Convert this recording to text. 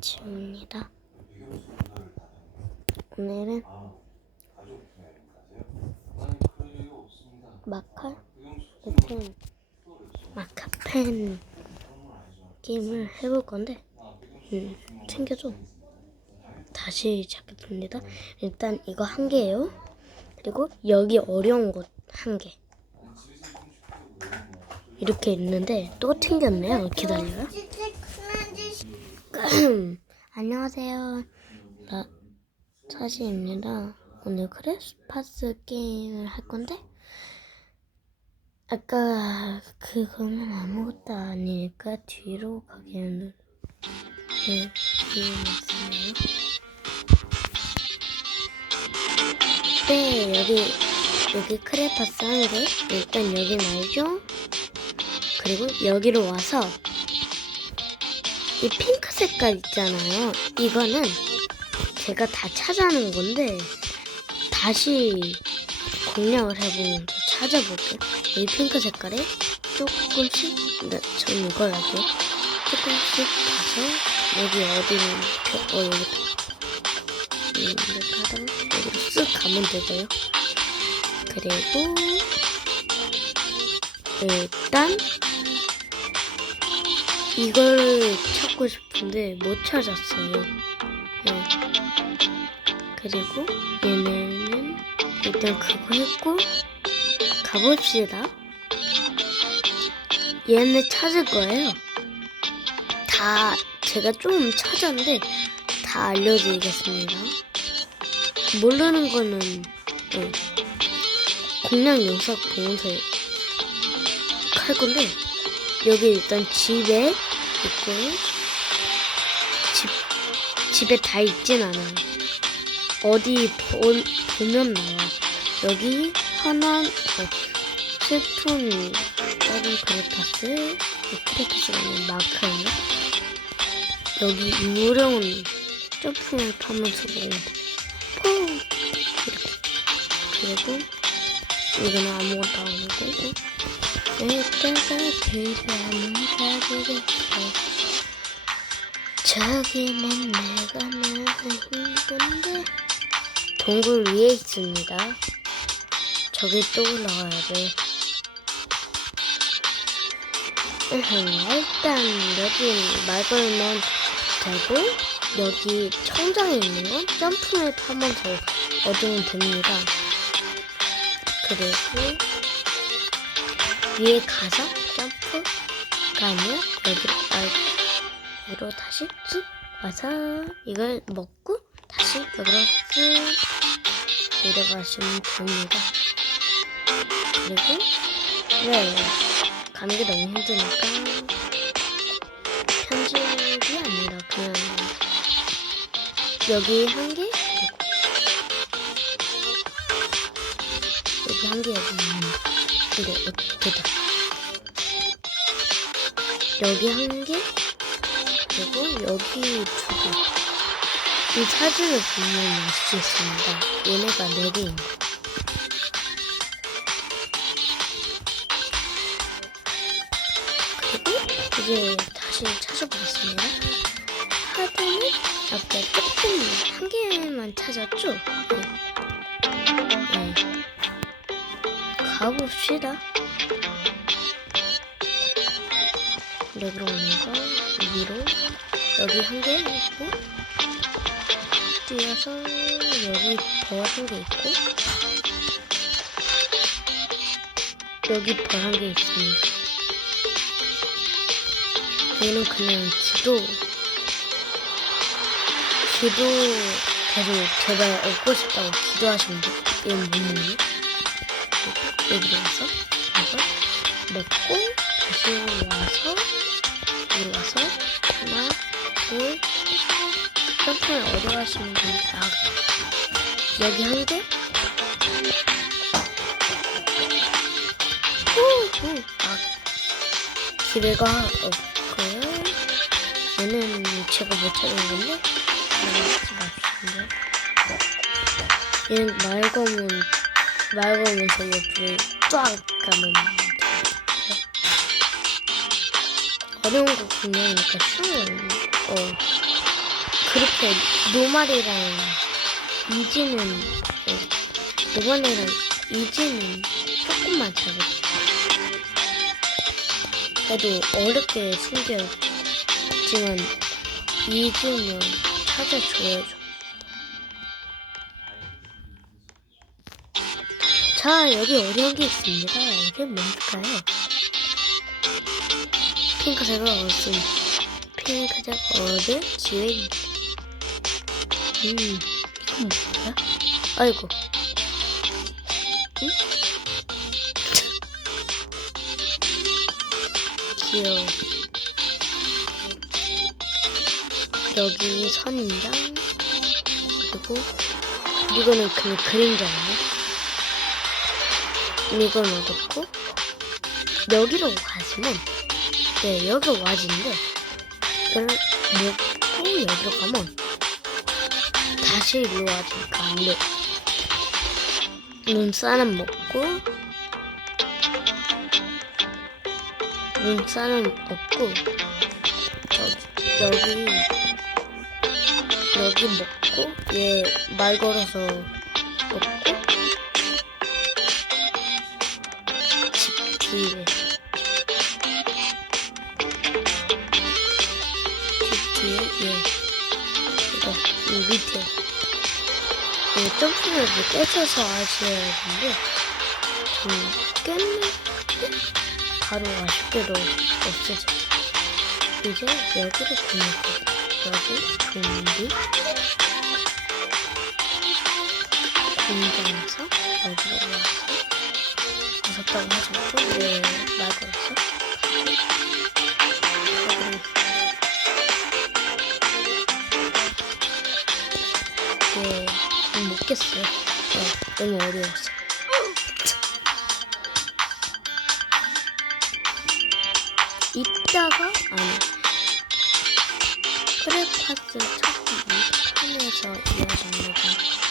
지웁니다. 오늘은 마칼 펜 마카펜 게임을 해볼 건데 음, 챙겨줘. 다시 시작해봅니다. 일단 이거 한 개예요. 그리고 여기 어려운 곳 한 개. 이렇게 있는데 또 튕겼네요. 기다려요. 안녕하세요. 나 사시입니다. 오늘 크레스파스 게임을 할 건데 아까 그거는 아무것도 아니니까 뒤로 가기에는 네, 뒤로 왔어요. 네, 여기 여기 크레파스 한 개. 일단 여기 말죠. 그리고 여기로 와서 이 핑크 색깔 있잖아요. 이거는 제가 다 찾아놓은 건데 다시 공략을 해보면 더 찾아볼게요. 이 핑크 색깔에 조금씩 네, 전 이걸 할게요. 조금씩 가서 여기 어디는 표- 어 여기 음, 이렇게 하다가 여기로 쓱 가면 되고요. 그리고 일단 이걸 찾고 싶은데 못 찾았어요. 네. 그리고 얘네는 일단 그거 했고 가봅시다. 얘네 찾을 거예요. 다 제가 좀 찾았는데 다 알려드리겠습니다. 모르는 거는 어, 공략 영상 보면서 할 건데 여기 일단 집에 있고 집 집에 다 있진 않아요. 어디 보, 보면 나와. 여기 하나 어, 슬픈 작은 크레파스 크레파스가 아닌 마크예요. 여기 유령은 점프를 보면 돼. 퐁! 이렇게. 그리고 이거는 아무것도 아니고 이따가 그대는 가보겠어. 저기는 내가 너무 힘든데 동굴 위에 있습니다. 저기 또 올라가야 돼. 일단 여기 말 걸면 되고 여기 천장에 있는 건 점프맵 하면서 얻으면 됩니다. 그리고 위에 가서 점프가 아니라 여기로 여기로 다시 쑥 와서 이걸 먹고 다시 여기로 쑥 내려가시면 됩니다. 그리고 네 가는 게 너무 힘드니까 편집이 아니라 그냥 여기 한 개, 여기 한 개, 여기 있는 이거 어, 됐다. 여기 한 개, 그리고 여기 두 개. 이 사진을 보면 알 수 있습니다. 얘네가 네 개인 거. 그리고 이제 다시 찾아보겠습니다. 하드는 아까 조금 한 개만 찾았죠? 네. 네. 가봅시다. 여기로 오는 거 위로 여기 한 개 있고 뛰어서 여기 벌 한 개 있고 여기 벌 한 개 있습니다. 얘는 그냥 기도 기도 계속 제발 얻고 싶다고. 얘는 못 먹니? 여기로 와서 이거 먹고 다시 와서 여기 와서 하나 둘 점프를 얻어가시면 됩니다. 여기 한 개. 후후 아 기회가 없고요. 얘는 제가 못 찾은 건데. 얘는 말 거면 말 거면서 옆으로 쫙 가면 어려운 거 그냥이니까 쉬운 거. 어. 그 노말이랑 이지는 네, 노말이랑 이지는 조금만 잘해. 그래도 어렵게 숨겼지만 이지는 찾아줘야죠. 자, 여기 어려운 게 있습니다. 이게 뭘까요? 핑크색을 얻은 핑크색 얻은 기회. 음, 이건 뭐야? 아이고. 응? 귀여워. 여기 선인장 그리고 이거는 그냥 그림자예요. 이건 얻었고 여기로 가시면 네 여기 와진데 이걸 먹고 여기로 가면 다시 일로 와지니까 안돼. 눈사람 먹고 눈사람 없고 저, 여기 여기 먹고 얘 말 걸어서 먹고 집 뒤에 얘 이거 이 밑에 이 점프를 깨져서 아셔야 하는데 좀 깼는데 바로 아쉽게도 없어져 이제 여기를 보낼 거고 여기 좀비 공장에서 여기로 올라와서 무섭다고 하셨고 왜말 걸었어? 예, 좀 못겠어요. 어, 너무 어려웠어. 이따가 아니 크레파스 첫 2탄에서 이어집니다.